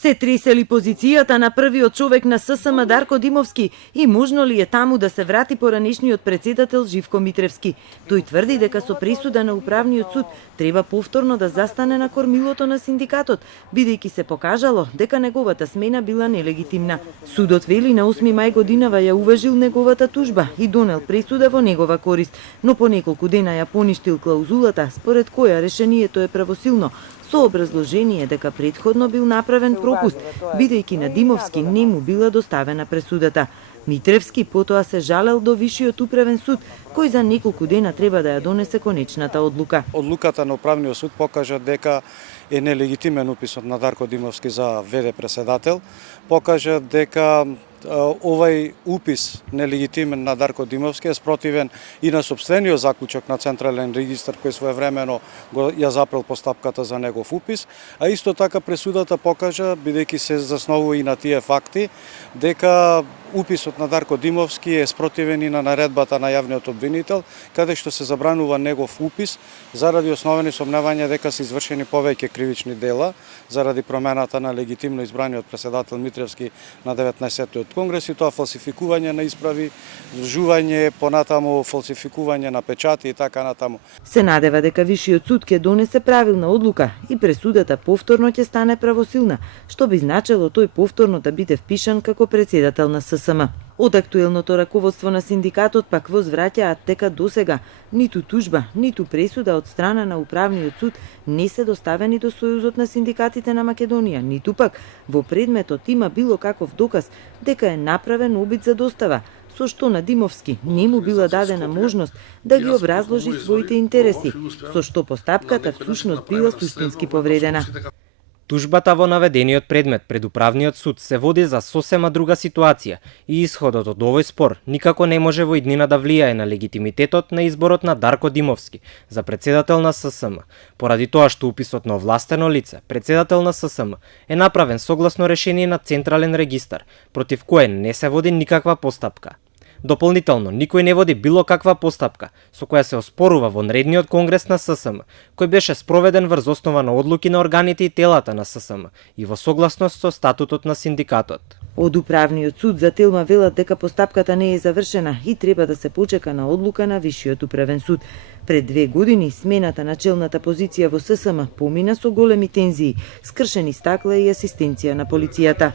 Се тресе ли позицијата на првиот човек на ССМ Дарко Димовски и можно ли е таму да се врати поранешниот председател Живко Митревски? Тој тврди дека со пресуда на управниот суд треба повторно да застане на кормилото на синдикатот, бидејќи се покажало дека неговата смена била нелегитимна. Судот вели на 8 мај годинава ја уважил неговата тужба и донел пресуда во негова корист, но по неколку дена ја поништил клаузулата според која решението е правосилно, со образложение дека претходно бил направен пропуст, бидејќи на Димовски не му била доставена пресудата. Митревски потоа се жалел до Вишиот управен суд, кој за неколку дена треба да ја донесе конечната одлука. Одлуката на управниот суд покажа дека е нелегитимен уписот на Дарко Димовски за ВД председател, покажа дека овај упис нелегитимен на Дарко Димовски е спротивен и на собствениот заклучок на Централен регистар кој своевремено ја запрел постапката за негов упис, а исто така пресудата покажа, бидејќи се засновува и на тие факти, дека уписот на Дарко Димовски е спротивен и на наредбата на јавниот обвинител, каде што се забранува негов упис заради основани сомневања дека се извршени повеќе кривични дела заради промената на легитимно избраниот председател Митревски на 19-тиот конгрес, и тоа фалсификување на исправи, зжување, понатаму фалсификување на печати и така натаму. Се надева дека Вишиот суд ќе донесе правилна одлука и пресудата повторно ќе стане правосилна, што би значело тој повторно да биде впишан како председател на ССМ. Од актуелното раководство на синдикатот пак возвраќаат дека досега ниту тужба, ниту пресуда од страна на управниот суд не се доставени до Сојузот на синдикатите на Македонија, ниту пак во предметот има било каков доказ дека е направен обид за достава, со што на Димовски не му била дадена можност да ги образложи своите интереси, со што постапката всушност била суштински повредена. Тужбата во наведениот предмет пред управниот суд се води за сосема друга ситуација и исходот од овој спор никако не може во иднина да влијае на легитимитетот на изборот на Дарко Димовски за председател на ССМ, поради тоа што уписот на овластено лице, председател на ССМ, е направен согласно решение на Централен регистар, против кое не се води никаква постапка. Дополнително, никој не води било каква постапка, со која се оспорува во нредниот конгрес на ССМ, кој беше спроведен врз основа на одлуки на органите и телата на ССМ и во согласност со статутот на синдикатот. Од управниот суд за Телма велат дека постапката не е завршена и треба да се почека на одлука на Вишиот управен суд. Пред 2 години смената на челната позиција во ССМ помина со големи тензии, скршени стакла и асистенција на полицијата.